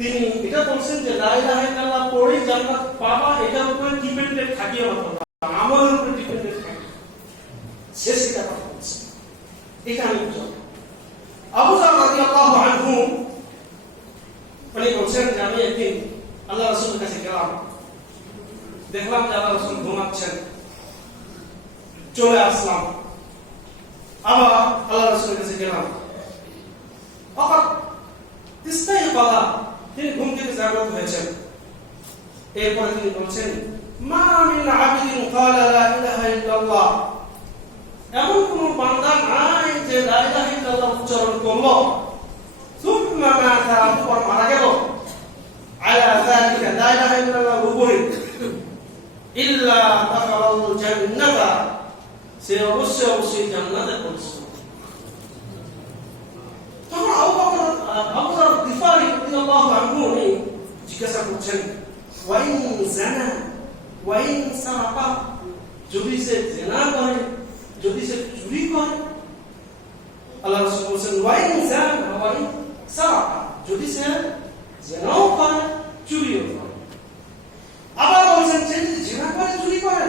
তিনি এটা বলছেন যে লা ইলাহা ইল্লাল্লাহ পড়ে জান্নাত পাবা, এটার উপরে ডিপেন্ডেন্ট থাকিও না, আমলের উপরে ডিপেন্ডেন্ট থাকে। সে সেটা কথা বলছে, এটা আমি বুঝলাম। আবু যার রাদিয়াল্লাহু আনহু উনি বলছেন যে আমি একদিন আল্লাহ রাসূলের কাছে গেলাম, দেখলাম যে আল্লাহ রাসূল ঘুমাচ্ছেন, চলে আসলাম, আবার আল্লাহ রাসূলের কাছে গেলাম, অকাত তিস্তাই পালা, তিনি ঘুম থেকে জাগ্রত হয়েছেন। এরপরে তিনি বলছেন মা মিন আবদিন ক্বালা লা ইলাহা ইল্লাল্লাহ, এমন কোন বান্দা নাই যে লা ইলাহা ইল্লাল্লাহ উচ্চারণ করলো সুম্মা মাতা, অতঃপর মারা গেল, আলা যালিকা লা ইলাহা ইল্লাল্লাহর উপরে, ইল্লা দাখালাল জান্নাতা, সে অবশ্যই জান্নাতে পৌঁছবে। তখন আবু যার গিফারি রাদিয়াল্লাহু আনহু জিজ্ঞাসা করছেন ওয়াইন জানা ওয়াইন সারাকা, যদি সে জিনা করে, যদি সে চুরি করে, আল্লাহ রাসূল বলেন ওয়াইন জানা ওয়াইন সারাকা, যদি সে জিনাও করে চুরিও করে। আবার বলেন সে যদি জিনা করে চুরি করে,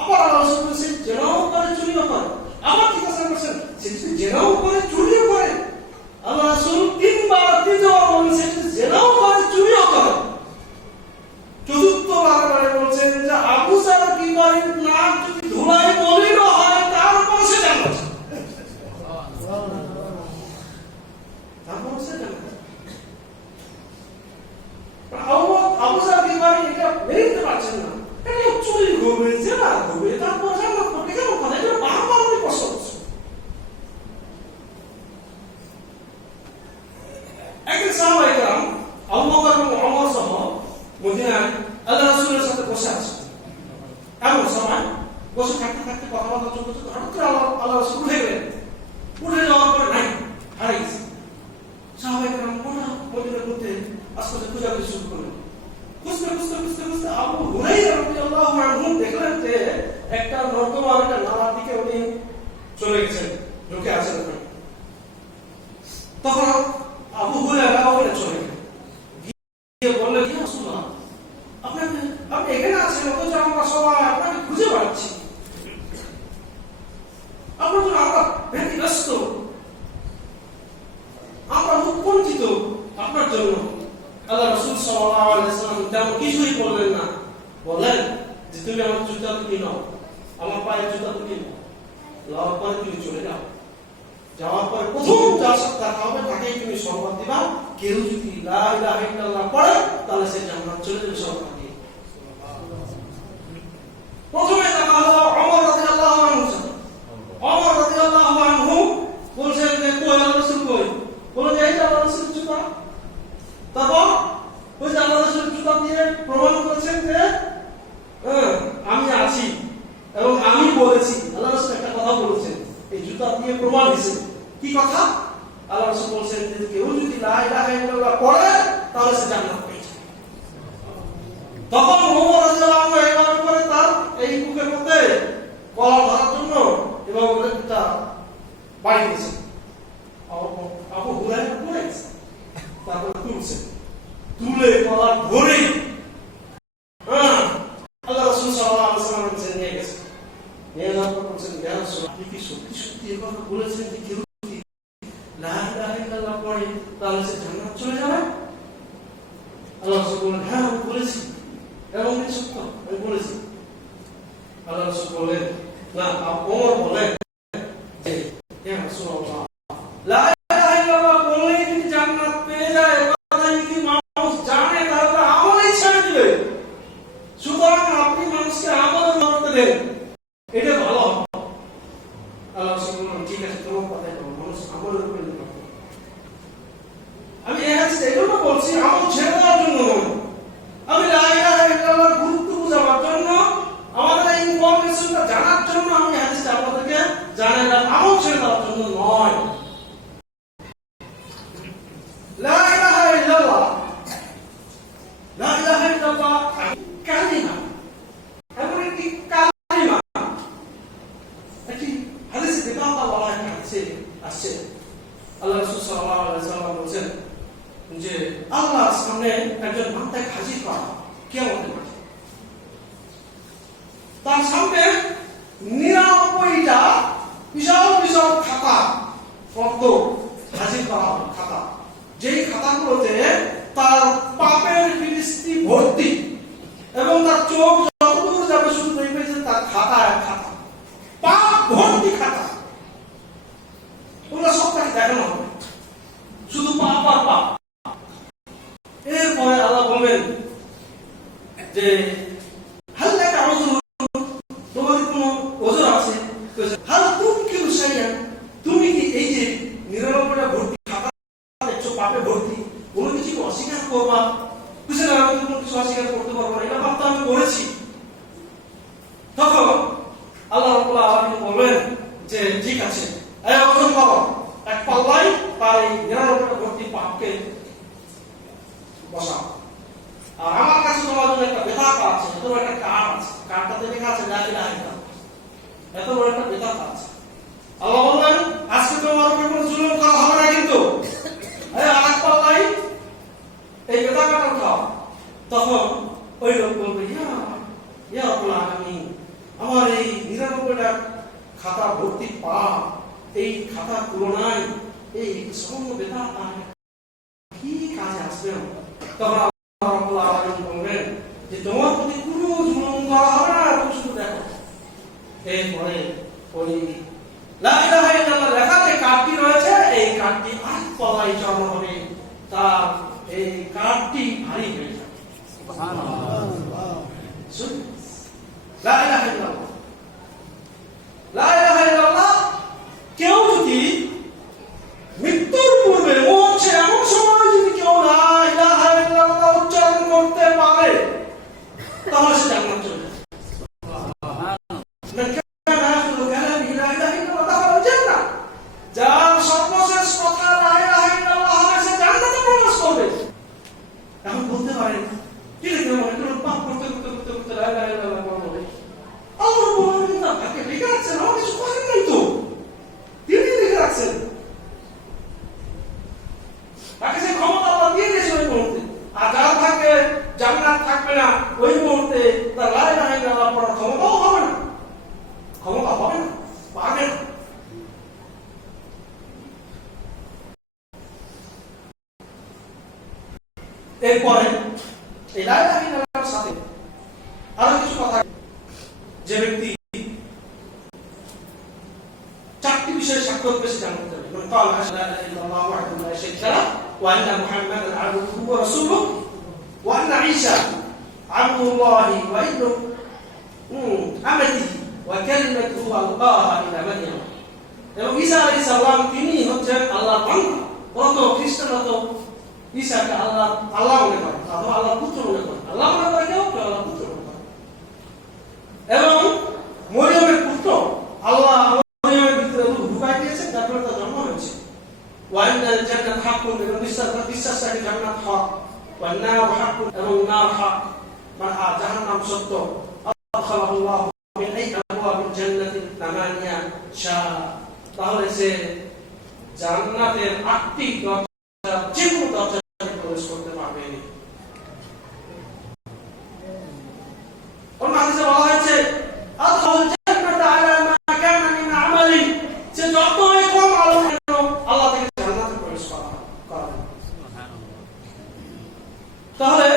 আবার আল্লাহ রাসূল বলেন জিনাও করে চুরিও করে। আবার জিজ্ঞাসা করছেন সে যদি জিনাও করে চুরিও করে, আল্লাহ রাসূল তিনবার বলেছেন জিনাও করে চুরিও করে। চতুর্থবার বলছেন যে আবু যার গিফারির নাক যদি ধুলায় মলিন হয় তারপর সে জান্নাত, তারপর সে জান্নাত। আবু যার গিফারি এটা মেনে নিতে পারছেন না, এটা চুরি হবে, জেনা হবে, তারপর জান্নাত পাবে, কেমন কথা, এটা বারবার উনি কষ্ট করছে। একদিন সাহাবায়ে কেরাম আবু বকর এবং ওমর সহ মদিনায় আল্লাহ রাসূলের সাথে বসে আছে। এমন সময় বসে থাকতে থাকতে কথাবার্তা চলতে হঠাৎ করে আল্লাহ রাসূল উঠে গেলেন। উঠে যাওয়ার পরে নাই, হারিয়ে গেছে। সাহাবায়ে কেরাম গোটা মদিনার মধ্যে আস্তে খোঁজাখুঁজি শুরু করলেন। খুঁজতে আবু হুরায়রা রাদিয়াল্লাহু আনহু দেখলেন যে একটা নর্দমা, একটা নালার দিকে উনি চলে গেছেন, ঢুকে আছেন ওখানে। তখন আবু হুরায়রা ওখানে চলে গেলেন, গিয়ে বললেন ইয়া রাসূলুল্লাহ, আপনি এখানে আছেন, অথচ আমরা সবাই আপনাকে খুঁজে বেড়াচ্ছি, আপনার জন্য আমরা ব্যতিব্যস্ত, আমরা উৎকণ্ঠিত আপনার জন্য। আল্লাহ রাসূল সাল্লাল্লাহু আলাইহি ওয়াসাল্লাম তেমন কিছুই বললেন না, বললেন যে তুমি আমার জুতা তুলে নাও, আমার পায়ের জুতা তুলে নাও, লওয়ার পরে তুমি চলে যাও, যাওয়ার পরে প্রথম যার সাথে দেখা হবে তাকেই তুমি সংবাদ দিবা, কেউ যদি লা ইলাহা ইল্লাল্লাহ পড়ে তাহলে সে জান্নাত চলে যাবে সংবাদ দিয়ে। প্রথমে দেখা হলো ওমর রাদিয়াল্লাহু আনহু। ওমর রাদিয়াল্লাহু আনহু বলছেন যে কই আল্লাহ রাসূল কই? বলেন এই যে আল্লাহ রাসূল জুতা। তারপর ওই যে আল্লাহ রাসূল জুতা দিয়ে প্রমাণ করেছেন যে আমি আছি এবং আমি বলেছি। আল্লাহ রাসূল একটা কথা বলেছেন, এই জুতা দিয়ে প্রমাণ দিয়েছেন। কি কথা? আল্লাহ রাসূল বলেছেন যে কেউ যদি লা ইলাহা ইল্লাল্লাহ পড়ে তাহলে সে জান্নাত পেয়ে যাবে। তখন ওমর রাদিয়াল্লাহু আনহু এইভাবে করে তার এই বুকের মধ্যে কলার ধরার জন্য এভাবে করে একটা বাড়ি দিয়েছে। আবু হুরায়রা পড়ে গেছে, তারপর তুলছে, তুলে কলার ধরে আল্লাহ রাসূল সাল্লাল্লাহু আলাইহি ওয়াসাল্লাম কাছে নিয়ে গেছে। নিয়ে যাওয়ার পর বলছেন ইয়া রাসূল, আপনি কি সত্যি এই কথা বলেছেন যে কেউ যদি লা ইলাহা ইল্লাল্লাহ পড়ে তাহলে সে জান্নাত চলে যাবে? আল্লাহ রাসূল বললেন হ্যাঁ আমি বলেছি, এবং কি সত্য আমি বলেছি। আল্লাহ রাসূল বললেন না, ওমর বলেন যে ইয়া রাসূলুল্লাহ, লা ইলাহা ইল্লাল্লাহ পড়লে যদি জান্নাত পেয়ে যায় কথা যদি মানুষ জানে তাহলে আমলই ছেড়ে দিবে, সুতরাং আপনি মানুষকে আমল করতে দেন, এটা ভালো হবে। আল্লাহ রাসূল বললেন ঠিক আছে, তোমার কথাই বলো, মানুষ আমলের উপরে নির্ভর করে। আমি এই হাদিসে এগুলো বলছি আমল ছেড়ে দেওয়ার জন্য নয়, আমি লা ইলাহা ইল্লাল্লাহর গুরুত্ব বোঝাবার জন্য, আমাদের এই ইনফরমেশনটা জানার জন্য আমি হাদিসটা আপনাদেরকে জানালাম, আমল ছেড়ে দেওয়ার জন্য নয়। লা ইলাহা ইল্লাল্লাহ, লা ইলাহা ইল্লাল্লাহ কালিমা, এমন একটি কালিমা, একটি হাদিসে বিবাহ বলা হয়, হাদিসে আসছে আল্লাহ রাসূল সাল্লাল্লাহু আলাইহি ওয়াসাল্লাম বলেন যে আল্লাহর সামনে একজন বান্দাকে হাজির করা কিয়ামতের মাঠে। তার সামনে 99টা বিশাল বিশাল খাতা পদ্ম হাজির করা হবে, খাতা, যেই খাতাগুলোতে তার পাপের ফিরিস্তি ভর্তি এবং তার চোখ যতদূর যাবে শুধু দেখবে যে তার খাতা আর খাতা, পাপ ভর্তি খাতা, ওগুলো সব তাকে দেখানো হবে, শুধু পাপ আর পাপ। এরপরে আল্লাহ বলবেন যে হাল্লাকা উযুর, তোমার কোনো ওযর আছে? হাল তুনকিরু শাইআন, তুমি কি এই যে 99টা ভর্তি খাতা দেখছো পাপে ভর্তি, কোনো কিছু অস্বীকার করবা? বুঝে না, আমি কোনো কিছু অস্বীকার করতে পারবো না, এটা পাপ তো আমি করেছি। তখন আল্লাহ রাব্বুল আলামিন বলবেন যে ঠিক আছে, এই ওজন করো, এক পাল্লায় তার এই 99টা ভর্তি পাপকে বসাও। আর আমার কাছে তোমার জন্য একটা বেতাকা আছে, এত বড় একটা কার্ড আছে, কার্ডটাতে লেখা আছে লা ইলাহা ইল্লাল্লাহ, এত বড় একটা বেতাকা আছে। আল্লাহ বললেন আজকে তোমার উপরে কোনো জুলুম করা হবে না, কিন্তু এই আরেক পাল্লায় এই বেতাকাটা উঠাও। তখন ওই লোক বলবে ইয়া রাব্বুল আলামিন, আমার এই 99টা খাতা ভর্তি পাপ, এই খাতার তুলনায় এই সামান্য বেতাকা কি কাজে আসবে? তখন আল্লাহ রাব্বুল আলামিন বলবেন যে তোমার প্রতি কোনো জুলুম করা হবে না, তুমি শুধু দেখো। এরপরে ওই লা ইলাহা ইল্লাল্লাহ লেখা যে কার্ডটি রয়েছে, এই কার্ডটি আরেক পাল্লায় জমা হবে, তার এই কার্ডটি ভারী হয়ে যাবে। সুবহানাল্লাহ। লা ইলাহা ইল্লাল্লাহ, লা ইলাহা ইল্লাল্লাহ কেউ যদি মৃত্যুর পূর্বে মরছে এমন সময় যদি কেউ লা ইলাহা ইল্লাল্লাহ উচ্চারণ করতে পারে, তাহলে সে জান্নাত চলে যাবে। যার সর্বশেষ কথা লা ইলাহা ইল্লাল্লাহ হবে, সে জান্নাতে প্রবেশ করবে। এখন বলতে পারেন কি রে, কেমন পাপ করতে করতে করতে করতে লা ইলাহা ইল্লাল্লাহ বলবে, আমার বলবেন না তাকে লিখে রাখছেন, আমার কিছু করেন নাই তো, তিনি লিখে রাখছেন, তাকে সে ক্ষমতা আল্লাহ দিয়ে দিয়েছে ওই মুহূর্তে। আর যার ভাগ্যে জান্নাত থাকবে না, ওই মুহূর্তে তার লা ইলাহা ইল্লাল্লাহ পড়ার ক্ষমতাও হবে না, ক্ষমতা হবে না, পারবে না। এরপরে এই লা ইলাহা ইল্লাল্লাহর সাথে আরো কিছু কথা, যে ব্যক্তি 4টি বিষয়ে সাক্ষ্য পেশ জানতে হবে। মান ক্বালা লা ইলাহা ইল্লাল্লাহ ওয়াহদাহু লা শারীকা লাহু ওয়া আন্না মুহাম্মাদান আবদুহু ওয়া রাসূলুহু ওয়া আন্না ঈসা আবদুল্লাহি ওয়া ইবনুহু আমাতিহি ওয়া কালিমাতুহু আলকাহা ইলা মারইয়াম, এবং ঈসা আলাইহিস সালাম তিনি হচ্ছেন আল্লাহর বান্দা। কত খ্রিস্টানরা তো ঈসাকে আল্লাহ আল্লাহ মনে করে, অথবা আল্লাহর পুত্র মনে করে, আল্লাহ মনে করে, কেউ আল্লাহর পুত্র মনে করে। এবং মরিয়মের পুত্র আল্লাহ মরিয়মের ভিতরে ঢুকাই দিয়েছেন, তারপরে তার জন্ম হয়েছে। ওয়াইনাল জান্নাত হাক্কুন, এবং বিশ্বাসটাকে জান্নাত হক, ওয়ান নার হাক্কুন, এবং নার হক, মানে জাহান্নাম সত্য। আল্লাহু মিন আইয়ি আবওয়াবিল জান্নাতি তামানিয়া শা, তাহলে সে জান্নাতের 8টি দরজা, যে কোনো দরজা প্রবেশ করতে পারবে। অন্য হাদিসে বলা হয়েছে আদখাল জান্নাতা আলা মা কানা মিন আমালি, যে যতই কম আমল করো আল্লাহ তাকে জান্নাতে প্রবেশ করাবে। তাহলে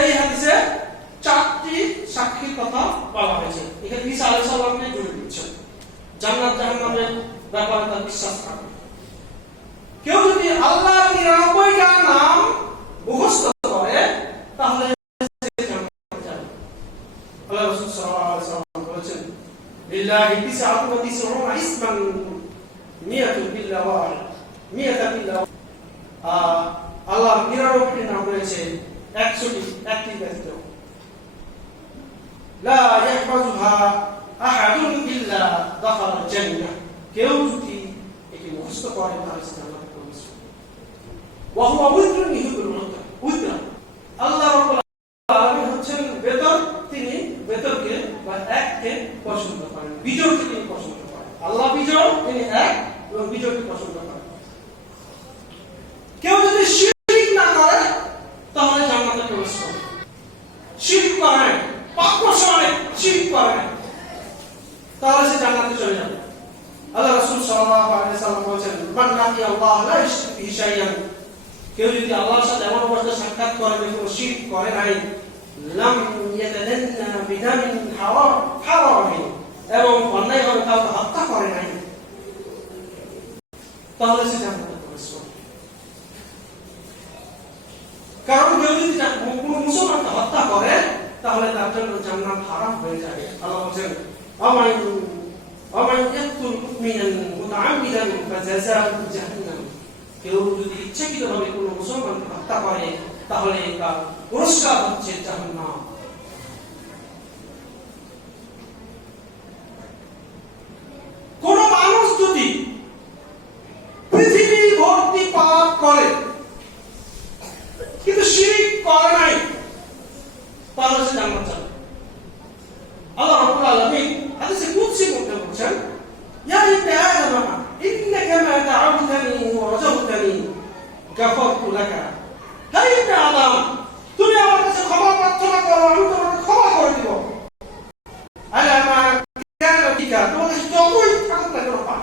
এই হাদিসে 4টি সাক্ষীর কথা বলা হয়েছে। এখানে ঈসা আলাইহিস সালামকে জুড়ে দিচ্ছেন, জান্নাত জাহান্নামের ব্যাপারে তার বিশ্বাস থাকবে। কেউ যদি আল্লাহর 99টা নাম মুখস্থ করে, তাহলে সে জান্নাতে যাবে। আল্লাহ রাসূল সাল্লাল্লাহু আলাইহি ওয়াসাল্লাম বলেছেন লিল্লাহি 99 ইসমান মিয়াতু বিল্লাহ মিয়াতা বিল্লাহ, আল্লাহর 99টি নাম রয়েছে, 100টি একটি ব্যতীত। লা ইয়াহফাযুহা আহাদুন ইল্লা দাখালাল জান্নাহ, কেউ যদি একে মুখস্থ করে তাহলে সে জান্নাতে প্রবেশ করবে। ওয়া হুয়া উইতরুন ইউহিব্বুল উইতরা, আল্লাহ রাব্বুল আলামিন হচ্ছেন বেতর, তিনি বেতরকে বা এককে পছন্দ করেন, বিজয়কে তিনি পছন্দ করেন। আল্লাহ বিজয়, তিনি এক, এবং বিজয়কে পছন্দ করেন। মান লাকিয়া আল্লাহ লা ইশরিকু বিহি শাইআন, কেউ যদি আল্লাহর সাথে এমন অবস্থায় সাক্ষাৎ করে যে কোনো শিরক করে নাই, লাম ইয়াতাদান্না বিদামিন হারামিন, এবং অন্যায়ভাবে কাউকে হত্যা করে নাই, তাহলে সে জান্নাতে প্রবেশ করবে। কারণ কেউ যদি কোনো মুসলমানকে হত্যা করে তাহলে তার জন্য জান্নাত হারাম হয়ে যাবে। আল্লাহ বলেন ওমান ইয়াকতুল মুমিনান মুতাআম্মিদান ফাজাযাউহু জাহান্নাম, কেউ যদি ইচ্ছাকৃতভাবে কোনো মুসলমানকে হত্যা করে তাহলে তার পুরস্কার হচ্ছে জাহান্নাম। কোন মানুষ যদি পৃথিবী ভর্তি পাপ করে কিন্তু শিরক করে নাই তাহলে সে জান্নাত যাবে। আল্লাহ রাব্বুল আলামিন হাদিসে কুদসি মধ্যে বলেন, ইয়া ইবনে আদম ইন্নাকা মা তা'বুদনি ওয়া রাজাউতানি গাফারতু লাকা, হে ইবনে আদম তুমি আমার কাছে ক্ষমা প্রার্থনা করো, আমি তোমাকে ক্ষমা করে দিব। আলা মা কানা বিকা, তোমার কাছে যতই থাকুক না কেন পাপ,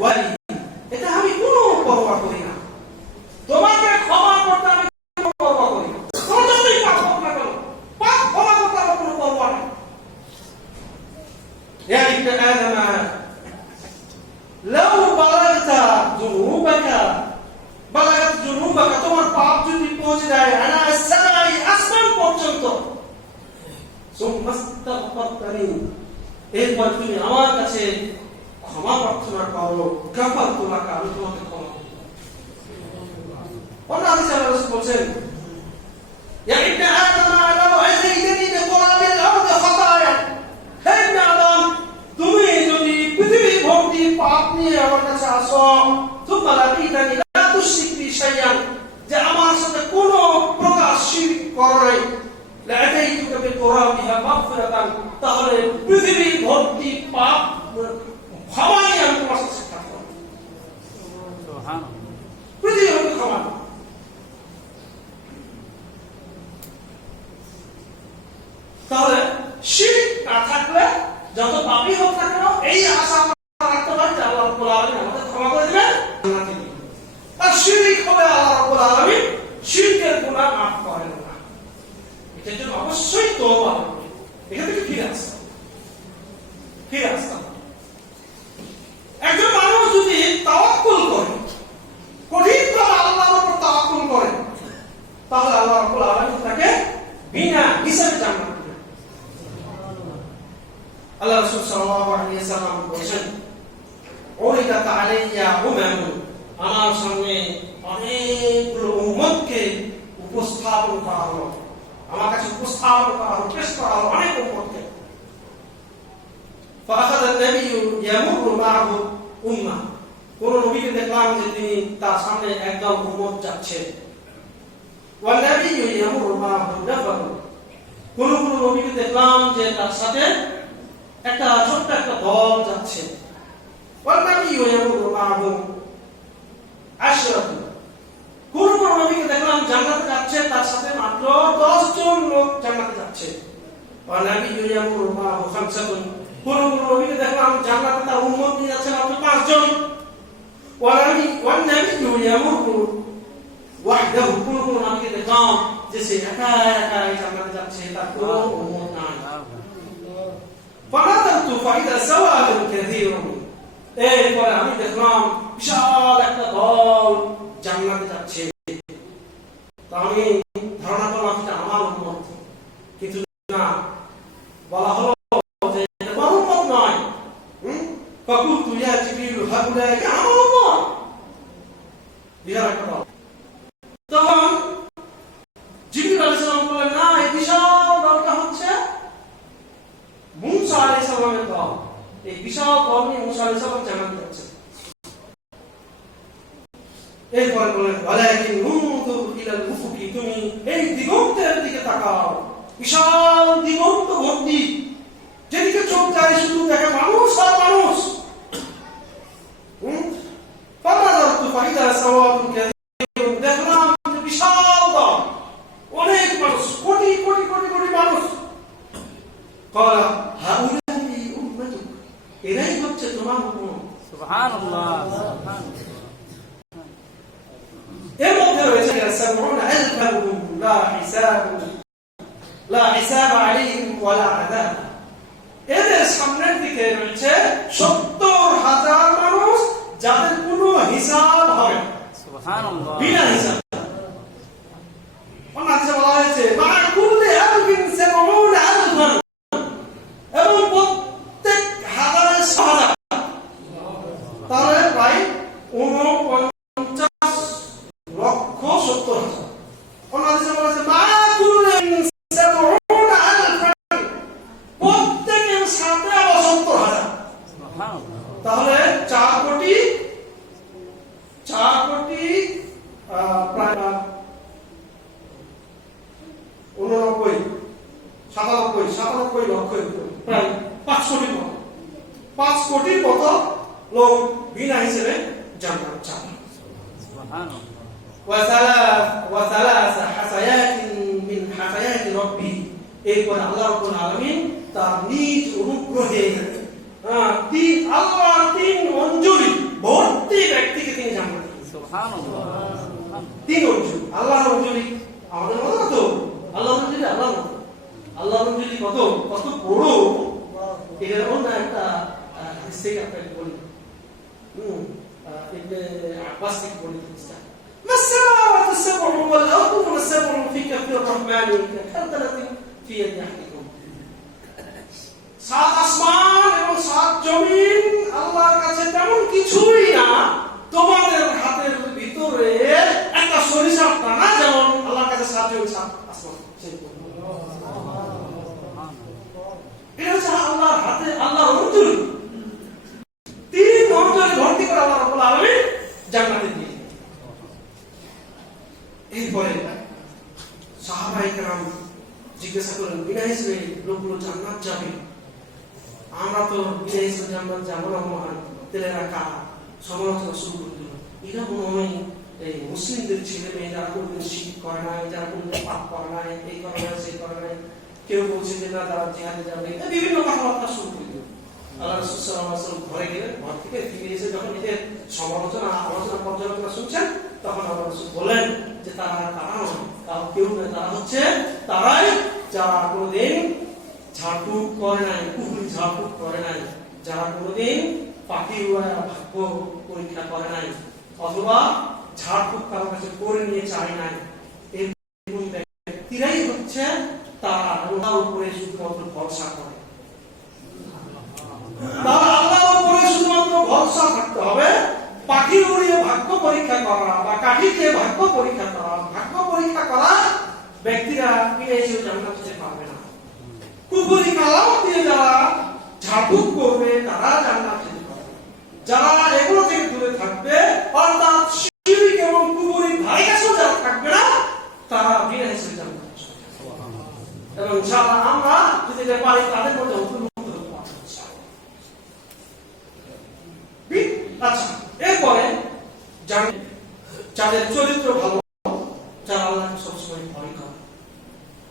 ওয়ালি এটা আমি কোনো পরোয়া করি না, তোমাকে ক্ষমা করতে আমি কোনো পরোয়া করি না, তোমার যতই পাপ হোক না কেন পাপ ক্ষমা করতে আমার কোনো পরোয়া নেই। ইয়া ইবনে আদম লাউ বালাগতা যুনুবাকা, তোমার পাপ যদি পৌঁছে যায় আনা সামাই আসমান পর্যন্ত, সুম্মাস্তাগফিরতানি, এরপর তুমি আমার কাছে ক্ষমা প্রার্থনা করো, গাফারতু লাকা, আমি তোমাকে ক্ষমা করব। অন্য হাদিসে আল্লাহ রাসূল বলেন, ইয়া ইবনে আদম লাউ আযাইতানি বিকুরাবিল আরদি খাতায়া, হে ইবনে আদম তুমি যদি পৃথিবী ভর্তি পাপ নিয়ে আমার কাছে আসো, সুম্মা লাকিতানি লা তুশরিক বি শাইআন, যে আমার সাথে কোনো প্রকার শিরক করো নাই, লা আতাইতুকা বিকুরাবিহা মাগফিরাতান, তাহলে পৃথিবী ভর্তি পাপ ক্ষমা নিয়ে আমি তোমার সাথে সাক্ষাৎ করব। সুবহানাল্লাহ, পৃথিবী ভর্তি ক্ষমা। তাহলে শিরক না থাকলে যত পাপী হোক না কেন এই আশা আমরা রাখতে পারি যে আল্লাহ রাব্বুল আলামিন আমাদের ক্ষমা করে দিবেন, জান্নাতে দিবেন। আর শিরক হলে আল্লাহ রাব্বুল আলামিন শিরকের গুনাহ মাফ করেন না। এটার জন্য অবশ্যই তওবা করতে হবে, এখান থেকে ফিরে আসতে হবে। একজন মানুষ যদি তাওয়াক্কুল করে, কঠিনভাবে আল্লাহর উপর তাওয়াক্কুল করে, তাহলে আল্লাহ রাব্বুল আলামিন তাকে বিনা হিসাবে জান্নাত দিবেন। আল্লাহ রাসূল সাল্লাল্লাহু আলাইহি ওয়াসাল্লাম বলেন, উরিদাত আলাইয়া উমামুন, আমার সামনে অনেকগুলো উম্মতকে উপস্থাপন করা হলো, আমার কাছে উপস্থাপন করা হলো, পেশ করা হলো অনেক উম্মতকে। فأخذ النبي يمر معه أمة, কোন নবীকে দেখলাম যে তিনি তার সামনে একদল উম্মত যাচ্ছে। والنبي يمر معه نفر, কোন নবীকে দেখলাম যে তার সাথে একটা ছোট্ট একটা দল যাচ্ছে। والنبي يمر معه عشرة, কোন নবীকে দেখলাম জান্নাতে যাচ্ছে, তার সাথে মাত্র 10 জন লোক জান্নাতে যাচ্ছে। والنبي يمر معه خمسة, কোন নবীকে দেখলাম জান্নাতে তার উম্মত নিয়ে যাচ্ছে মাত্র 5 জন। والنبي يمر وحده, কোন নবীকে দেখলাম যে সে একা একা জান্নাতে যাচ্ছে, তার কোনো উম্মত নাই। فنظرت فإذا سواد كثير, এরপরে আমি দেখলাম বিশাল একটা দল জান্নাতে যাচ্ছে। তো আমি ধারণা করলাম এটা আমার উম্মত, কিন্তু না, বলা হলো যে এটা আমার উম্মত নয়। ফাকুলতু ইয়া জিবরিল হাউলাই আমার উম্মত, বিশাল একটা দল। তখন জিবরিল আলাইহিস সালাম বললেন, না, এই বিশাল দলটা হচ্ছে মুসা আলাইহিস সালামের দল, এই বিশাল দল নিয়ে মুসা আলাইহিস সালাম জান্নাতে যাচ্ছে। এরপরে বলেন, ওয়ালাকিন উনজুর ইলাল উফুকি, তুমি এই দিগন্তের দিকে তাকাও, বিশাল দিগন্ত ভর্তি, যেদিকে চোখ যায় শুধু দেখে মানুষ আর মানুষ। ফানাযারতু ফাইদা সাওয়াদুন কাসীরুন, দেখলাম যে বিশাল দল, অনেক মানুষ, কোটি কোটি কোটি কোটি মানুষ। ক্বালা হাউলাই উম্মাতুক, এরাই হচ্ছে তোমার উম্মত। সুবহানাল্লাহ, হিসাব আলাইহিম ওয়ালা আযাব। এদের সামনের দিকে রয়েছে 70,000 মানুষ যাদের কোনো হিসাব হবে না, সুবহানাল্লাহ, বিনা হিসাব। অন্যদিকে বলা হয়েছে মা কুল্লি আলফিন সাবউনা আলফান, এবং প্রত্যেক হাজারে 100,000, তাহলে প্রায় 49,70,000। অন্যদিকে বলা হয়েছে মা কুল্লি সাবউনা আলফান, প্রত্যেকের সাথে আবার 70,000, তাহলে 4 কোটি প্রায় 97 লক্ষ, প্রায় 5 কোটির মতো, 5 কোটির মতো লোক বিনা হিসেবে জান্নাত যাবে। ওয়াসালাসা হাসায়াতিন মিন হাসায়াতি রাব্বি, এরপর আল্লাহ রাব্বুল আলামিন তার নিজ অনুগ্রহে আল্লাহর 3 অঞ্জলি ভর্তি ব্যক্তিকে তিনি জান্নাত দিবেন, সুবহানাল্লাহ। 3 অঞ্জলি, আল্লাহর অঞ্জলি আমাদের মতো তো, আল্লাহর অঞ্জলি আল্লাহর অঞ্জলি কত বড়, এর অন্য একটা হাদিস থেকে আপনাকে বলি, ইবনে আব্বাস থেকে বলি, মাসসামাওয়াতু সাব'ু ওয়াল আরদু সাব'ু ফি কাফির রহমানি কাখারদালাতিন ফি ইয়াদি আহদিকুম। 7 আসমান এবং 7 জমিন আল্লাহর কাছে তেমন কিছুই না, তোমাদের হাতের ভিতরে একটা সরিষার দানা যেমন আল্লাহর কাছে 7 জমিন 7 আসমান। এটা হচ্ছে আল্লাহর হাতে আল্লাহর অঞ্জলি, 3 অঞ্জলি ভর্তি করে আল্লাহ রাব্বুল আলামিন জান্নাতে দিয়ে। এরপরে সাহাবায়ে কেরাম জিজ্ঞাসা করলেন, বিনা হিসেবে লোকগুলো জান্নাত যাবে, আমরা তো বিনা হিসেবে জান্নাত যাবো না, মহান তেলে রাখা সমালোচনা শুরু করে দিল। এটা মনে হয় এই মুসলিমদের ছেলে মেয়ে যারা কোনদিন শিরক করে নাই, যারা কোনদিন পাপ করে নাই, এই করে নাই সেই করে নাই, কেউ বলছে যে না তারা জিহাদে যাবে, বিভিন্ন কথাবার্তা শুরু করে দিল। আল্লাহ রাসূল সাল্লাল্লাহু আলাইহি ওয়াসাল্লাম ঘরে গেলেন, ঘর থেকে ফিরে এসে যখন এদের সমালোচনা আলোচনা পর্যালোচনা শুনছেন, তখন আল্লাহ রাসূল বললেন যে তারা কেউ নয়, তারা হচ্ছে তারাই যারা কোনোদিন ঝাড়ফুঁক করে নাই, কুফরি ঝাড়ফুঁক করে নাই, যারা কোনোদিন পাখি উড়ায় ভাগ্য পরীক্ষা করে নাই, অথবা ঝাড়ফুঁক কারোর কাছে করে নিয়ে চায় নাই, এই ব্যক্তিরাই হচ্ছে তারা আল্লাহর উপরে শুধুমাত্র ভরসা করে। তারা আল্লাহর উপরে শুধুমাত্র ভরসা থাকতে হবে। পাখি উড়িয়ে ভাগ্য পরীক্ষা করা বা কাঠি দিয়ে ভাগ্য পরীক্ষা করা, ভাগ্য পরীক্ষা করা ব্যক্তিরা পেয়েছে জান্নাত যেতে পারবে না। কুফরি কালাম দিয়ে যারা ঝাড়ফুঁক করবে তারা জান্নাত যেতে পারবে। যারা এগুলো থেকে দূরে থাকবে, অর্থাৎ শিরক এবং কুফরি ধারে কাছেও যারা থাকবে না, তারা বিনা হিসেবে জান্নাত যাবে। এবং ইনশাআল্লাহ আমরা যদি এটা পারি তাদের মধ্যে অন্তর্ভুক্ত হতে পারবো ইনশাআল্লাহ। আচ্ছা, এরপরে যাদের চরিত্র ভালো, যারা আল্লাহকে সবসময় ভয় করে,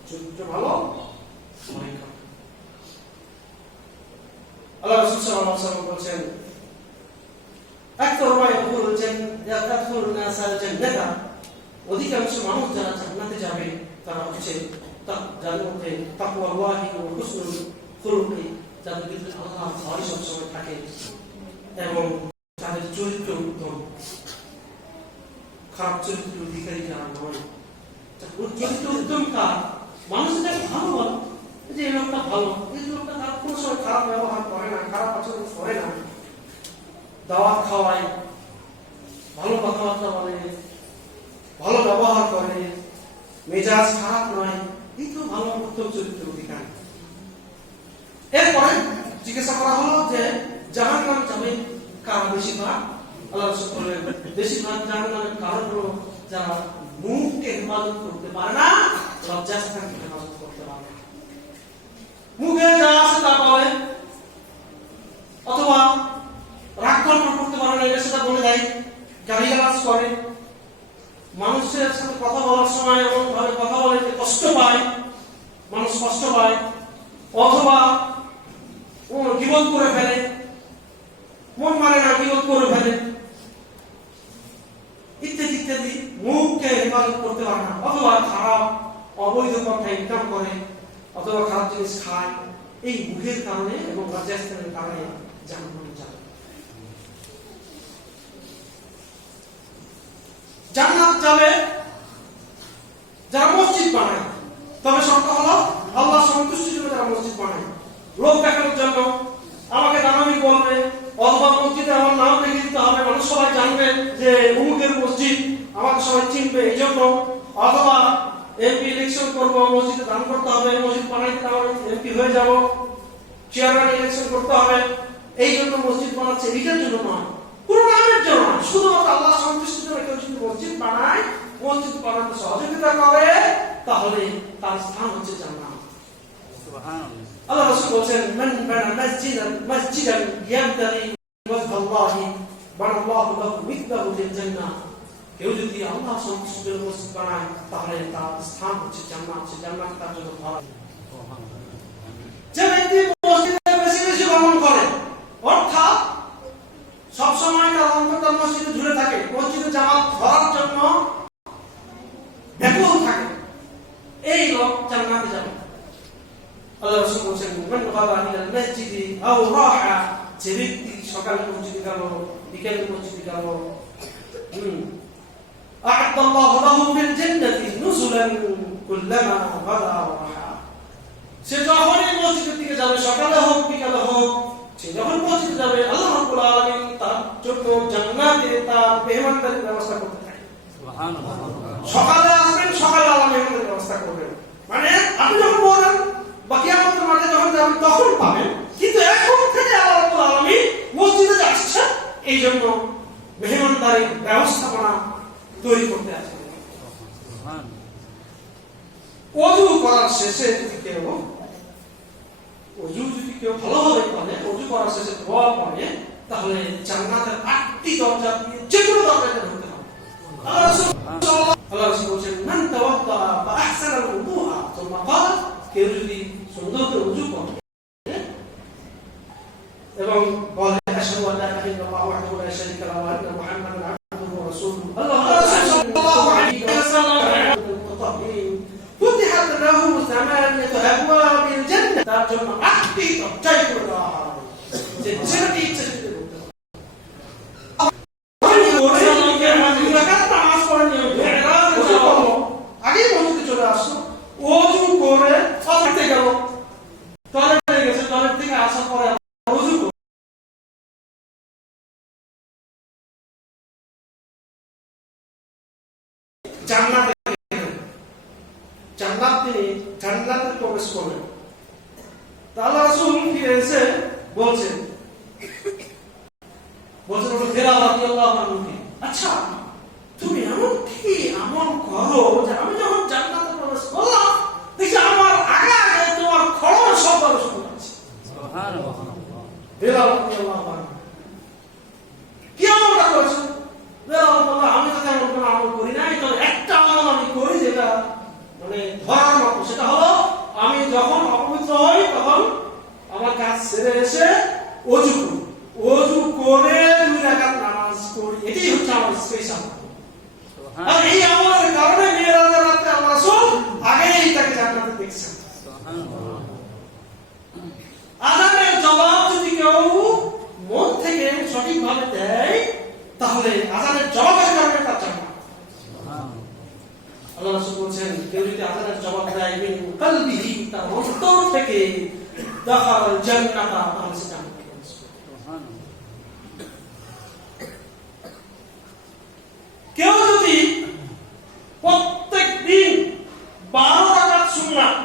চরিত্র ভালো, ভয় করে। আল্লাহ রাসূল সাল্লাল্লাহু আলাইহি ওয়াসাল্লাম বলেছেন, আকতারু মা ইয়াকুলু ইয়াদখুলুন নাস আল জান্নাতা, অধিকাংশ মানুষ যারা জান্নাতে যাবে তারা হচ্ছে যাদের মধ্যে তাকওয়াল্লাহি ওয়া হুসনুল খুলুকি, যাদের ভিতরে আল্লাহর ভয় সবসময় থাকে এবং তাদের চরিত্র উত্তম, খারাপ চরিত্রের অধিকারী যারা নয়। চরিত্র উত্তম কার? মানুষ এটাকে ভালো বলে যে এই লোকটা ভালো, এই লোকটা তার কোনো সময় খারাপ ব্যবহার করে না, খারাপ আচরণ করে না, দাওয়াত খাওয়ায়, ভালো কথাবার্তা বলে, ভালো ব্যবহার করে, মেজাজ খারাপ নয়, এই তো ভালো উত্তম চরিত্রের অধিকারী। এরপরে জিজ্ঞাসা করা হলো যে জাহান্নামে যাবে কারা বেশিরভাগ? আল্লাহ রাসূল বললেন, বেশিরভাগ জাহান্নামের কারণ হলো যারা মুখকে হেফাজত করতে পারে না, লজ্জাস্থানকে হেফাজত করতে পারে না। মুখে যা আছে তা বলে, অথবা রাগ কন্ট্রোল করতে পারে না, এটা সেটা বলে দেয়, গালিগালাজ করে, মানুষের সাথে কথা বলার সময় এমন ভাবে কথা বলে যে কষ্ট পায়, মানুষ কষ্ট পায়, অথবা গীবত করে ফেলে, মন মানে না গীবত করে ফেলে, ইত্যাদি ইত্যাদি। মুখকে হেফাজত করতে পারে না, অথবা খারাপ অবৈধ পন্থা ইনকাম করে অথবা খারাপ জিনিস খায়, এই মুখের কারণে এবং লজ্জাস্থানের কারণে জাহান্নামে যাবে। জান্নাত যাবে যারা মসজিদ বানায়, তবে শর্ত হলো আল্লাহ সন্তুষ্টির জন্য যারা মসজিদ বানায়। লোক দেখানোর জন্য আমাকে দামি বলবে অথবা মসজিদে আমার নাম লিখে দিতে হবে, মানুষ সবাই জানবে যে অমুকের মসজিদ, আমাকে সবাই চিনবে এই জন্য, অথবা এমপি ইলেকশন করবো, মসজিদে দান করতে হবে, মসজিদ বানাইতে হবে, এমপি হয়ে যাব, চেয়ারম্যান ইলেকশন করতে হবে, এই জন্য মসজিদ বানাচ্ছে, এটার জন্য নয়, পুরো নামের জন্য নয়, শুধুমাত্র আল্লাহ সন্তুষ্টির জন্য কেউ যদি মসজিদ বানায়, মসজিদ বানাতে সহযোগিতা করে, তাহলে তার স্থান হচ্ছে জান্নাত। আল্লাহ রাসূল বলেন মান বানা মাসজিদান ইয়াবতাগি ওয়াজহাল্লাহি বানাল্লাহু লাহু মিথলাহু ফিল জান্নাহ। কেউ যদি আল্লাহ সন্তুষ্টির জন্য মসজিদ বানায়, তাহলে তার স্থান হচ্ছে জান্নাত, সে জান্নাত তার জন্য ভালো। যে ব্যক্তি মসজিদে বেশি বেশি ভ্রমণ করে, অর্থাৎ সব সময় তার অন্তর মসজিদে ঝুলে থাকে, মসজিদে জামাত ধরার জন্য ব্যাকুল থাকে, এই লোক জান্নাতে যাবে। আল্লাহ রাসূল বলেন মান গাদা ইলাল মসজিদি আও রাহা, যে ব্যক্তি সকালে মসজিদে গেল, বিকেলে মসজিদে গেল, আ'আদাল্লাহু লাহু ফিল জান্নাতি নুজুলান কুল্লামা গাদা ওয়া রাহা। সে যখনই মসজিদের দিকে যাবে, সকালে হোক বিকালে হোক, সে যখন মসজিদে যাবে, আল্লাহ রাব্বুল আলামিন তার জন্য জান্নাতে তার মেহমানদারির ব্যবস্থা করতে থাকে। সুবহানাল্লাহ। সকালে আসবেন, সকালে আল্লাহ মেহমানদারির ব্যবস্থা করবেন, মানে আপনি যখন বলেন বা কিয়ামতের মাঠে যখন যাবেন তখন পাবেন, কিন্তু এখন থেকে আল্লাহ রাব্বুল আলামিন মসজিদে আসছে, এই জন্য মেহমানদারির ব্যবস্থাপনা তৈরি করতে আসবেন। ওযু করার শেষে যদি কেউ ভালোভাবে করে, ওযু করার শেষে দোয়া পড়ে, তাহলে জান্নাতের 8টি দরজা দিয়ে যে কোনো দরজাতে ঢুকতে হবে। আল্লাহ রাসূল বলেন মান তাওয়াদ্দা ফা আহসানা আল-উযুআ সুম্মা ক্বালা, কেউ যদি সুন্দর করে ওযু করে এবং বলে আশহাদু আল্লা ইলাহা ইল্লাল্লাহ ওয়াহদাহু লা শারীকা লাহু ওয়া আন্না মুহাম্মাদান আবদুহু ওয়া রাসূলুহু, আল্লাহ সাল্লাল্লাহু আলাইহি ওয়াসাল্লাম ফুতিহাত লাহু সামানিয়াতু আবওয়াবিল জান্নাহ, তার জন্য 8টি দরজা করে দেওয়া হবে, যে যেটি ইচ্ছা সেটি করতে হবে। আগে মসজিদে চলে আসো, ওযু করে টয়লেটে গেল, টয়লেটে গেছে, টয়লেট থেকে আসার পরে ওযু করে জান্নাতে প্রবেশ করলেন। আল্লাহ রাসূল ফিরে এসে বলছেন বেলাল রাদিয়াল্লাহু আনহু, আচ্ছা তুমি এমন কি আমল করো যে আমি যখন জান্নাতে প্রবেশ করলাম দেখি আমার আগে আগে তোমার খড়ম শব্দ শুনতে পাচ্ছি। সুবহানাল্লাহ। বেলাল রাদিয়াল্লাহু আনহু কি আমলটা করেছেন? বেলাল বলল আমি তো তেমন কোনো আমল করি নাই, তবে একটা আমল আমি করি যেটা মানে ধরার মতো, সেটা হলো আমি যখন অপবিত্র হই তখন আমার কাজ সেরে এসে ওযু করি, ওযু করে 2 রাকাত নামাজ পড়ি, এটাই হচ্ছে আমার স্পেশাল। আর এই আমলের কারণে মিরাজের রাতে আল্লাহ রাসূল আগেই তাকে জান্নাতে দেখছেন। সুবহানাল্লাহ। আযানের জবাব যদি কেউ মন থেকে সঠিকভাবে দেয়, তাহলে আযানের জবাবের কারণে তার জান্নাত। সুবহানাল্লাহ। আল্লাহ রাসূল বলেন কেউ যদি আযানের জবাব দেয় মিন কলবিহি, তার অন্তর থেকে, দাখাল জান্নাত, তাহলে সে জান্নাতে প্রবেশ করবে। সুবহানাল্লাহ। কেউ যদি প্রত্যেক দিন 12 রাকাত সুন্নাত,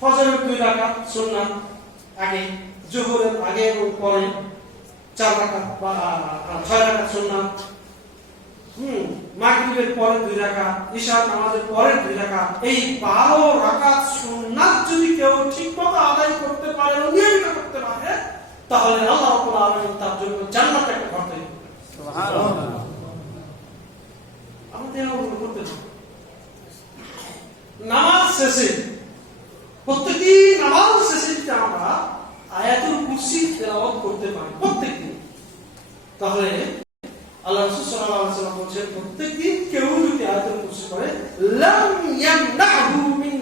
ফজরের 2 রাকাত সুন্নাত আগে, যোহরের আগে এবং পরে 4 রাকাত বা 6 রাকাত সুন্নাত, মাগরিবের পরে 2 রাকাত, ইশা নামাজের পরে 2 রাকাত, এই 12 রাকাত সুন্নাত যদি কেউ ঠিকমতো আদায় করতে পারে, নিয়মিত করতে পারে, তাহলে আল্লাহ রাব্বুল আলামিন তার জন্য জান্নাতে একটা ঘর তৈরি করবেন। সুবহানাল্লাহ। আমাদের আমল করতে হবে। নামাজ শেষে, প্রত্যেকদিন নামাজ শেষে যদি আমরা আয়াতুল কুরসি তেলাওয়াত করতে পারি প্রত্যেকদিন, তাহলে আল্লাহ রাসূল সাল্লাল্লাহু আলাইহি ওয়াসাল্লাম বলেন প্রত্যেকদিন কেউ যদি আয়াতুল কুরসি করে লাম ইয়ামনাহু মিন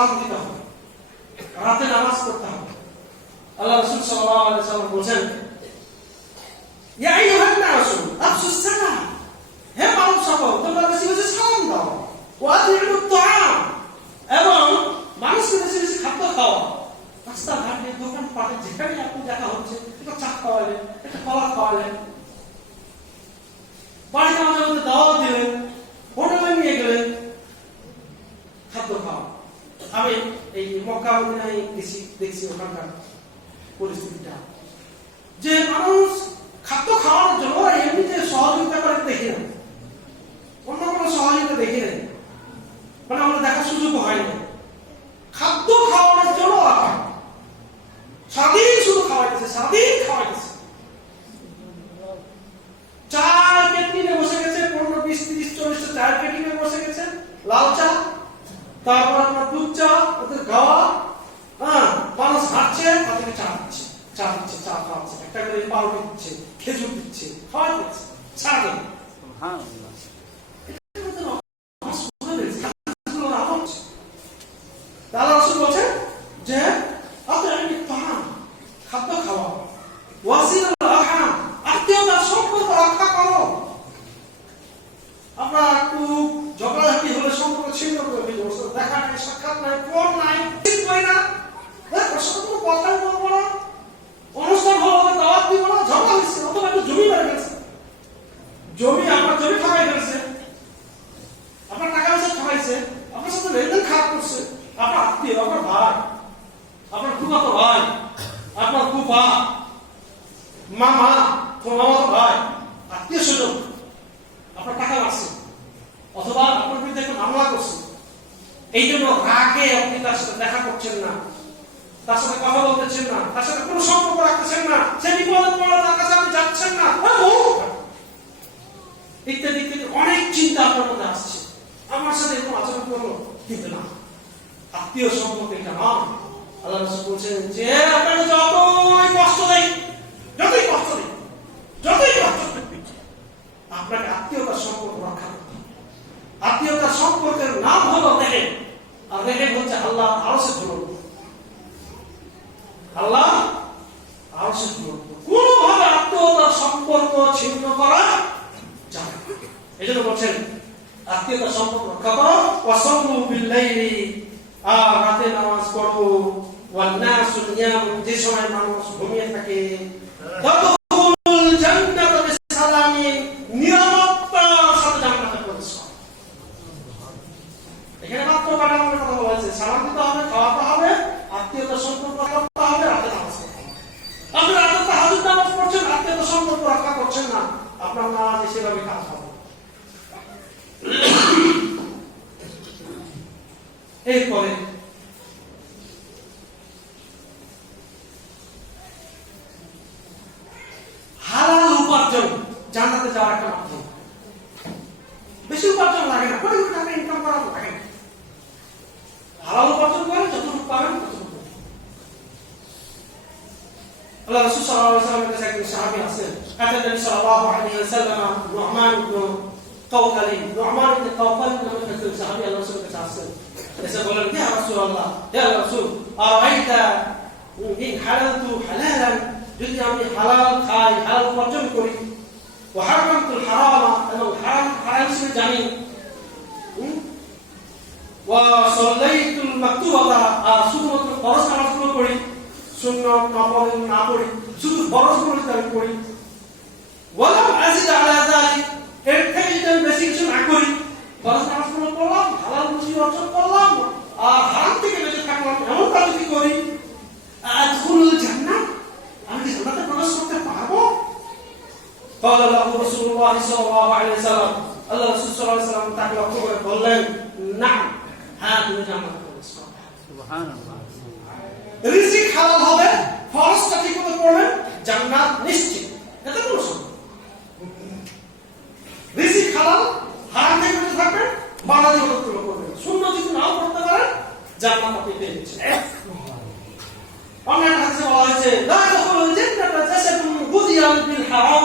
সালাত দিতে হবে, রাতে নামাজ পড়তে হবে। আল্লাহ রাসূল সাল্লাল্লাহু আলাইহি ওয়াসাল্লাম বলেন, ইয়া আইয়ুহান নাসু আফসুস সালাম, হে মানব সকল, তোমরা বেশি বেশি সালাম দাও, ওয়া আতিউত তাআম, এবং মানুষকে বেশি বেশি খাদ্য খাওয়াও। রাস্তাঘাটে, দোকান পাটে, যেখানে আপনি দেখা হচ্ছে, একটা চা খাওয়ালেন, একটা কলা খাওয়ালেন, বাড়িতে মাঝে মধ্যে দাওয়াত দিলেন, হোটেলে নিয়ে গেলেন, খাদ্য খাওয়া। আমি এই মক্কা মদিনায় দেখছি ওখানকার পরিস্থিতিটা, যে মানুষ খাদ্য খাওয়ানোর জন্য এমনি যে সহযোগিতা করে দেখি না, অন্য কোনো সহযোগিতা দেখি না, মানে আমরা দেখার সুযোগ হয় না। খাদ্য খাওয়ানোর জন্য সারাদিন শুধু খাওয়াইতেছে, সারাদিন খাওয়াইতেছে। চার ক্যান্টিনে বসে গেছে, 15, 20, 30, 40 চার ক্যান্টিনে বসে গেছে, লাল চা, তারপর আপনার দুধ চা, ওদের গাওয়া, মানুষ হাঁটছে, তাদেরকে চা দিচ্ছে, চা খাওয়াচ্ছে, একটা করে পাউরুটি দিচ্ছে, খেজুর দিচ্ছে, খাওয়া দিচ্ছে, সারাদিন। আল্লাহ রাসূল বলেন যে খাদ্য খাওয়া, ওয়াসিলুল আরহাম, আত্মীয়তার সম্পর্ক রক্ষা করো। আমরা একটু ঝগড়াঝাটি হলে সম্পর্ক ছিন্ন করে ফেলি, দেখা নাই, সাক্ষাৎ নাই, ফোন নাই, ঠিক হয় না, কোনো কথাই বলবো না, অনুষ্ঠান হলো দাওয়াত দিব না, ঝগড়া হয়েছে, অথবা একটু জমি বেড়ে গেছে, আপনার জমি ঠকাই ফেলছে, আপনার টাকা পয়সা ঠকাইছে, আপনার সাথে লেনদেন খারাপ করছে, আপনার আত্মীয়, আপনার ভাই, আপনার ফুফাতো ভাই, আপনার ফুফা, মামা, মামাতো ভাই, আত্মীয় স্বজন আপনার টাকা মারছে, অথবা আপনার বিরুদ্ধে একটা মামলা করছে, এই জন্য রাগে আপনি তার সাথে দেখা করছেন না, তার সাথে কথা বলতেছেন না, তার সাথে কোনো সম্পর্ক রাখতেছেন না, সে বিপদে পড়লে তার কাছে আপনি যাচ্ছেন না, ইত্যাদি ইত্যাদি অনেক চিন্তা আপনার মধ্যে আসছে। আমার সাথে এরকম আচরণ করলো, কিন্তু না, আত্মীয় সম্পর্ক এটা না। আল্লাহ রাসূল বলেছেন যে আপনাকে যতই কষ্ট দেয়, আপনাকে আত্মীয়তার সম্পর্ক রক্ষা করতে হবে। আত্মীয়তার সম্পর্কের নাম হলো রেহেম, আর রেহেম হচ্ছে আল্লাহ আরশের ধরন, আল্লাহ আরশের ধরন। কোনোভাবে আত্মীয়তার সম্পর্ক ছিন্ন করা যাবে না। এই জন্য বলছেন আত্মীয়তার সম্পর্ক রক্ষা করো, ওয়াসাল্লু বিল-লাইলি, আর রাতে নামাজ পড়ো, ওয়ান নাসু নিয়াম, যে সময় মানুষ ঘুমিয়ে থাকে, তাদখুলুল জান্নাতা বিসালামিন, নিরাপত্তার সাথে জান্নাতে প্রবেশ করো। এখানে মাত্র কাটানোর কথা বলা হয়েছে, সালাম দিতে হবে, খাওয়াতে হবে, আত্মীয়তার সম্পর্ক রক্ষা হবে, রাতে নামাজ পড়তে হবে। আপনি রাতে তাহাজ্জুদ নামাজ পড়ছেন, আত্মীয়তার সম্পর্ক রক্ষা করছেন না, আপনার নামাজ সেভাবে কাজ হবে। এরপরে হালাল উপার্জন জান্নাতে যাওয়ার একটা মাধ্যম। বেশি উপার্জন লাগে না, কোটি কোটি টাকা ইনকাম করা লাগে না, হালাল উপার্জন করেন, যতটুকু পাবেন ততটুকু। আল্লাহ রাসূল সাল্লাল্লাহু আলাইহি ওয়াসাল্লামের কাছে একজন সাহাবী আছেন, আতেন নবী সাল্লাল্লাহু আলাইহি ওয়াসাল্লাম নু'মান ইবনে কাওকালি, নু'মান ইবনে কাওকালি নামে একজন সাহাবী আল্লাহ রাসূলের কাছে আসেন, এসে বলেন, ইয়া রাসূলুল্লাহ, ইয়া রাসূল, আরাইতা ইন হালালতু হালালান, যদি আমি হালাল খাই, হালাল উপার্জন করি, ওয়া হারামতুল হারাম, এবং হারাম হারাম হিসেবে জানি, ওয়া সাল্লাইতুল মাকতুবাতা, আর শুধুমাত্র ফরজ নামাজগুলো পড়ি, সুন্নাত নফল না পড়ি, শুধু ফরজগুলো আমি পড়ি, ওয়ালাম আজিদ আলা যালিক, এর থেকে যদি আমি বেশি কিছু না করি, ফরজ নামাজগুলো পড়লাম, হালাল রুজি অর্জন করলাম, আর হারাম থেকে বেঁচে থাকলাম, এমন কাজ যদি করি, আদখুলুল জান্নাহ, আমি কি জান্নাতে প্রবেশ করতে পারবো? قال له رسول الله صلى الله عليه وسلم, আল্লাহ রাসূল সাল্লাল্লাহু আলাইহি ওয়াসাল্লাম তাকে লক্ষ্য করে বললেন, নাম, হ্যাঁ তুমি জান্নাতে প্রবেশ করবে। সুবহানাল্লাহ। রিজিক হালাল হবে, ফরজটা ঠিকমতো পড়বেন, জান্নাত নিশ্চিত, এটা কোনো সন্দেহ। রিজিক হালাল, হারাম থেকে বেঁচে থাকবেন, বাড়াতে করবেন, সুন্নাত যদি নাও পড়তে পারেন, জান্নাত আপনি পেয়ে যাচ্ছেন। অন্য একটা হাদিসে বলা হয়েছে, লা ইয়াদখুলুল জান্নাতা জাসাদুন গুদিয়ান বিল হারাম,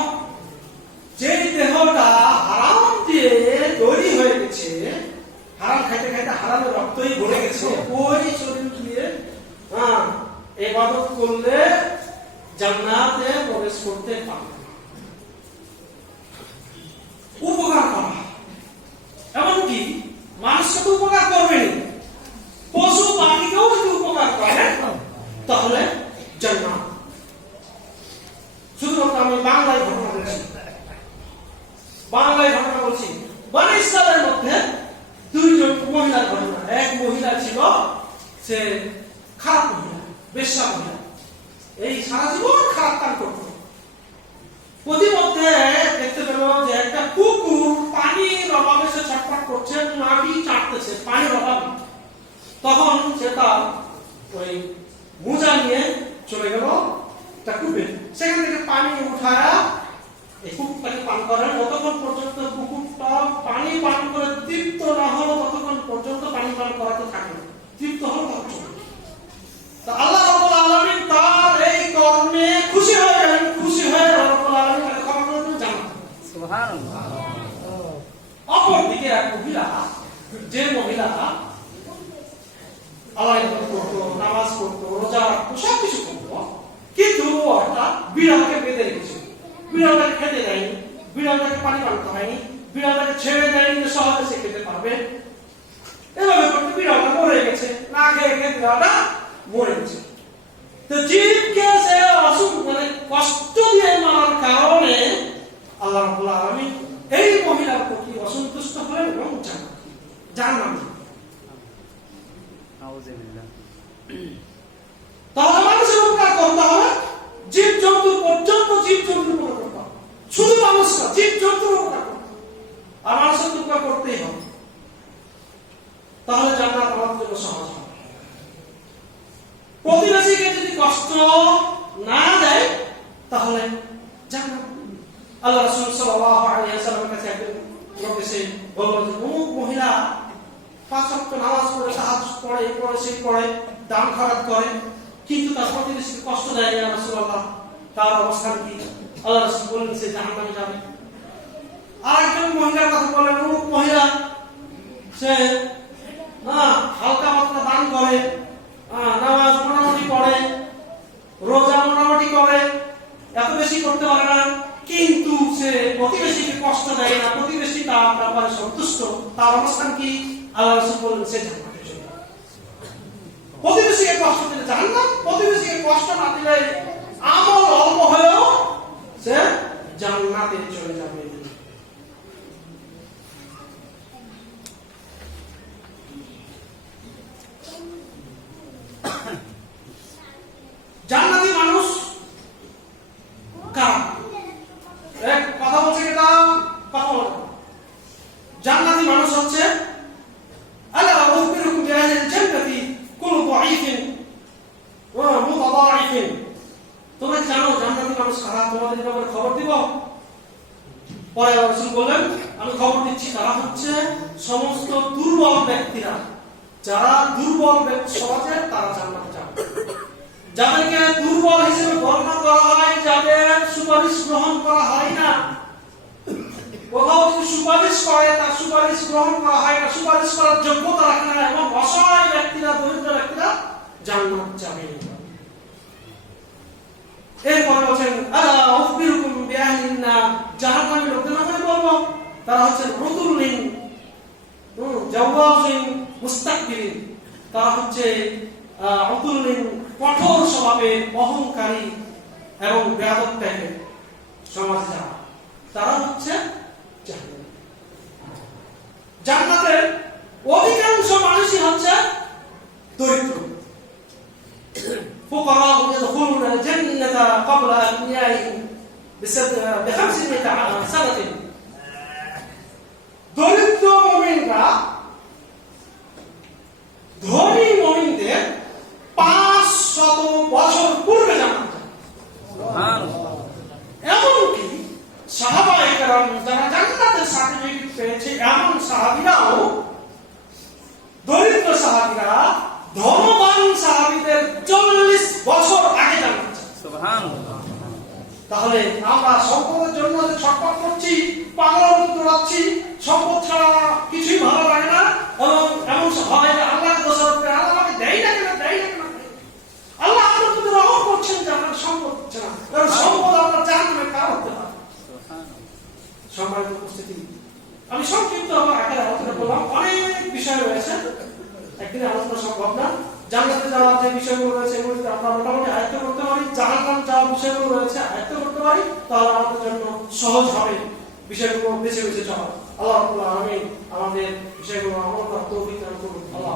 যে দেহটা হারাম দিয়ে তৈরি হয়ে গেছে, হারাম খাইতে খাইতে হারামের রক্তই ভরে গেছে, ওই শরীর দিয়ে ইবাদত করলে জান্নাতে প্রবেশ করতে পারবে না। উপকার করা, এমনকি মানুষকে তো উপকার করবেন, পশু পাখিকেও যদি উপকার করে তাহলে জান্নাত। শুধুমাত্র আমি বাংলায় ঘটনা বলছি, বনী ইসরায়েলের মধ্যে দুইজন মহিলার ঘটনা। এক মহিলা ছিল, সে খারাপ মহিলা, বেশ্যা মহিলা, এই সারা জীবন খারাপ কাজ করত। প্রতিমধ্যে দেখতে পেল যে একটা কুকুর পানির অভাবে সে ছটফট করছে, মাটি চাটতেছে পানির অভাবে। তখন সে তার ওই মোজা নিয়ে চলে গেল একটা কূপে, সেখান থেকে পানি উঠায়া এই কুকুরটাকে পান করেন। যতক্ষণ পর্যন্ত কুকুরটা পানি পান করে তৃপ্ত না হলো ততক্ষণ পর্যন্ত পানি পান করাতে থাকে, তৃপ্ত হলো ততক্ষণ। আল্লাহ রাব্বুল আলামিন তার এই কর্মে খুশি হয়ে গেলেন, খুশি হয়ে রাব্বুল আলামিন তাকে ক্ষমা করে দিলেন, জান্নাত। সুবহানাল্লাহ। অপরদিকে এক মহিলা, যে মহিলা আল্লাহর ইবাদত করতো, নামাজ পড়তো, রোজা রাখতো, সবকিছু করতো, কিন্তু একটা বিড়ালকে বেঁধে রেখেছিল। বিড়ালটাকে খেতে দেয়নি, বিড়ালটাকে পানি পান করায়নি, বিড়ালটাকে ছেড়ে দেয়নি যে সহজে সে খেতে পারবে। এভাবে করতে বিড়ালটা মরে গেছে, না খেয়ে খেয়ে বিড়ালটা মরে গেছে। তো জীবকে সে কষ্ট দিয়ে মারার কারণে আল্লাহ রাব্বুল আলামিন এই মহিলার প্রতি অসন্তুষ্ট হলেন এবং জাহান্নাম দিলেন। তাহলে মানুষের উপকার করতে হবে, জীব জন্তুর পর্যন্ত জীব জন্তুর উপকার করতে হবে, শুধু মানুষ না, জীব জন্তুর উপকার করতে হবে, আর মানুষের উপকার করতেই হবে। তাহলে জান্নাত আমাদের জন্য সহজ হবে। প্রতিবেশীকে যদি কষ্ট না দেয় তাহলে জান্নাত। আল্লাহ রাসূল সাল্লাল্লাহু আলাইহি ওয়াসাল্লামের কাছে একজন লোক এসে বলল যে অমুক মহিলা 5 ওয়াক্ত নামাজ পড়ে, তাহাজ্জুদ পড়ে, এই পড়ে, সেই পড়ে, দান খরচ করে, কিন্তু তার প্রতিবেশীকে কষ্ট দেয় না, রাসূলুল্লাহ, তার অবস্থান কি? আল্লাহ রাসূল বলেন সে জাহান্নামে যাবে। আরেকজন মহিলার কথা বলেন, অমুক মহিলা সে হালকা মাত্রা দান করে, নামাজ মোটামুটি পড়ে, রোজা মোটামুটি করে, এত বেশি করতে পারে না, কিন্তু সে প্রতিবেশীকে কষ্ট দেয় না, প্রতিবেশী তার ব্যাপারে সন্তুষ্ট, তার অবস্থান কি? আল্লাহ রাসূল বলেন সে জান্নাতে চলে যাবে। প্রতিবেশীকে কষ্ট দিলে জান্নাত, প্রতিবেশীকে কষ্ট না দিলে আমল অল্প হলেও সে জান্নাতে চলে যাবে। জান্নাতি মানুষ কারা? এক কথা বলছে এটা, কথা বলে জান্নাতি মানুষ হচ্ছে আলা উখবিরুকুম বিআহলিল জান্নাতি কুলু দাঈফিন ওয়া মুতাদাঈফিন। তোমরা জানো জান্নাতি মানুষ কারা? তোমাদের ব্যাপারে খবর দিব। পরে রাসূল বললেন আমি খবর দিচ্ছি, তারা হচ্ছে সমস্ত দুর্বল ব্যক্তিরা, যারা দুর্বল ব্যক্তি সমাজের, তারা জান্নাতে যাবে। যাদেরকে দুর্বল হিসেবে গণনা করা হয়, যাদের সুপারিশ গ্রহণ করা হয় না, কোথাও যদি সুপারিশ করে তার সুপারিশ গ্রহণ করা হয় না, সুপারিশ করার যোগ্যতা রাখে না, এবং অসহায় ব্যক্তিরা, দরিদ্র ব্যক্তিরা জান্নাত যাবে। এরপরে বলেন আলা উখবিরুকুম বিআহলিন নার, জাহান্নামী লোকদের নামে বলবো, তারা হচ্ছে রুতুলিন জাওয়াজিন মুস্তাকবিরিন, তারা হচ্ছে উতুলিন কঠোর স্বভাবের, অহংকারী এবং বেয়াদব টাইপের সমাজে যারা, তারা হচ্ছে জাহান্নামী। জান্নাতের অধিকাংশ মানুষই হচ্ছে দরিদ্র। فقراء يدخلون الجنة قبل أغنيائهم ب500 سنة। দরিদ্র মুমিনরা ধনী মুমিনদের 500 বছর পূর্বে জান্নাত যায়। সুবহানাল্লাহ। এমনকি সাহাবায়ে কেরাম যারা জান্নাতের সার্টিফিকেট পেয়েছে, এমন সাহাবীরাও, দরিদ্র সাহাবীরা ধনবান সাহাবীদের 40 বছর আগে জান্নাত যায়। সুবহানাল্লাহ। তাহলে আমরা সম্পদের জন্য যে ছটফট করছি, পাগলের মতো দৌড়াচ্ছি, সম্পদ ছাড়া কিছুই ভালো লাগে না, এবং আমি সংক্ষিপ্ত আকারে আলোচনা করলাম, অনেক বিষয় রয়েছে, একদিনে আলোচনা সম্ভব না। জান্নাতে যাওয়ার যে বিষয়গুলো রয়েছে এগুলো যদি আমরা মোটামুটি আয়ত্ত করতে পারি, জাহান্নাম যাওয়ার বিষয়গুলো রয়েছে আয়ত্ত করতে পারি, তাহলে আমাদের জন্য সহজ হবে বিষয়গুলো বেছে বেছে চলা। আল্লাহ রাব্বুল আলামিন আমাদের বিষয়গুলো আমল করার তৌফিক দান করুন। আল্লাহ